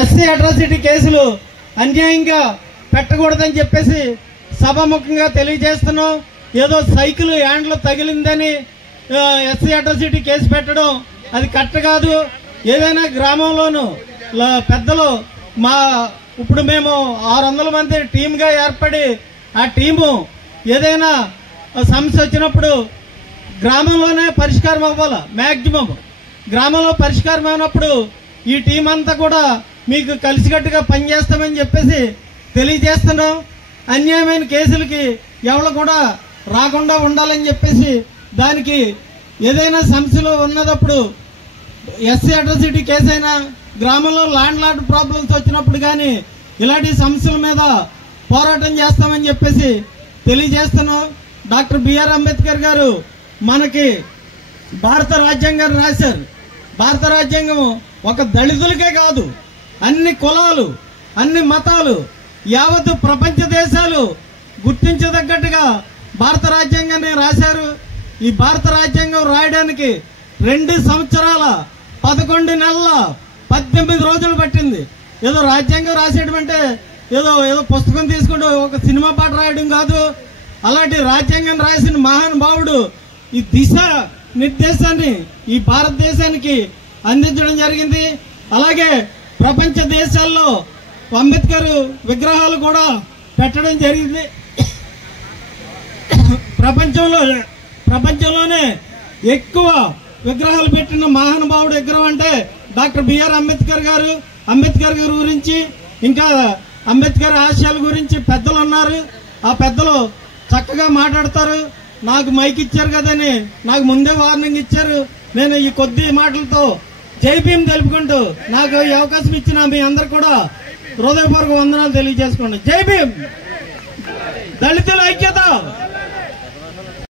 SC atrocity కేసులు అన్యాయంగా పెట్టకూడదని చెప్పేసి సభాముఖంగా తెలియజేస్తున్నాం. ఏదో సైకిల్ హ్యాండ్లో తగిలిందని ఎస్సీ అట్రాసిటీ కేసు పెట్టడం అది కరెక్ట్ కాదు. ఏదైనా గ్రామంలోనూ పెద్దలు ఇప్పుడు మేము 600 మంది టీమ్గా ఏర్పడి ఆ టీము ఏదైనా సమస్య వచ్చినప్పుడు గ్రామంలోనే పరిష్కారం అవ్వాలి. మ్యాక్సిమం గ్రామంలో పరిష్కారం అయినప్పుడు ఈ టీం అంతా కూడా మీకు కలిసికట్టుగా పనిచేస్తామని చెప్పేసి తెలియజేస్తున్నాం. అన్యాయమైన కేసులకి ఎవరు కూడా రాకుండా ఉండాలని చెప్పేసి దానికి ఏదైనా సమస్యలు ఉన్నదప్పుడు ఎస్సీ అట్రాసిటీ కేసు అయినా గ్రామంలో ల్యాండ్ లార్డ్ ప్రాబ్లమ్స్ వచ్చినప్పుడు కానీ ఇలాంటి సమస్యల మీద పోరాటం చేస్తామని చెప్పేసి తెలియజేస్తున్నాం. డాక్టర్ బిఆర్ అంబేద్కర్ గారు మనకి భారత రాజ్యాంగాన్ని రాశారు. భారత రాజ్యాంగం ఒక దళితులకే కాదు, అన్ని కులాలు, అన్ని మతాలు, యావత్తు ప్రపంచ దేశాలు గుర్తించదగ్గట్టుగా భారత రాజ్యాంగాన్ని రాశారు. ఈ భారత రాజ్యాంగం రాయడానికి 2 సంవత్సరాల 11 నెలల 18 రోజులు పట్టింది. ఏదో రాజ్యాంగం రాసేయడం అంటే ఏదో పుస్తకం తీసుకుంటూ ఒక సినిమా పాట రాయడం కాదు. అలాంటి రాజ్యాంగం రాసిన మహానుభావుడు ఈ దిశ నిర్దేశాన్ని ఈ భారతదేశానికి అందించడం జరిగింది. అలాగే ప్రపంచ దేశాల్లో అంబేద్కర్ విగ్రహాలు కూడా పెట్టడం జరిగింది. ప్రపంచంలోనే ఎక్కువ విగ్రహాలు పెట్టిన మహానుభావుడు విగ్రహం అంటే డాక్టర్ బిఆర్ అంబేద్కర్ గారు. అంబేద్కర్ గారి గురించి ఇంకా అంబేద్కర్ ఆశయాల గురించి పెద్దలు ఉన్నారు. ఆ పెద్దలు చక్కగా మాట్లాడతారు. నాకు మైక్ ఇచ్చారు కదని నాకు ముందే వార్నింగ్ ఇచ్చారు. నేను ఈ కొద్ది మాటలతో జై భీమ్ తెలుపుకుంటూ నాకు ఈ అవకాశం ఇచ్చిన మీ అందరు కూడా హృదయపూర్వక వందనాలు తెలియజేసుకోండి. జై భీమ్. దళితుల ఐక్యత.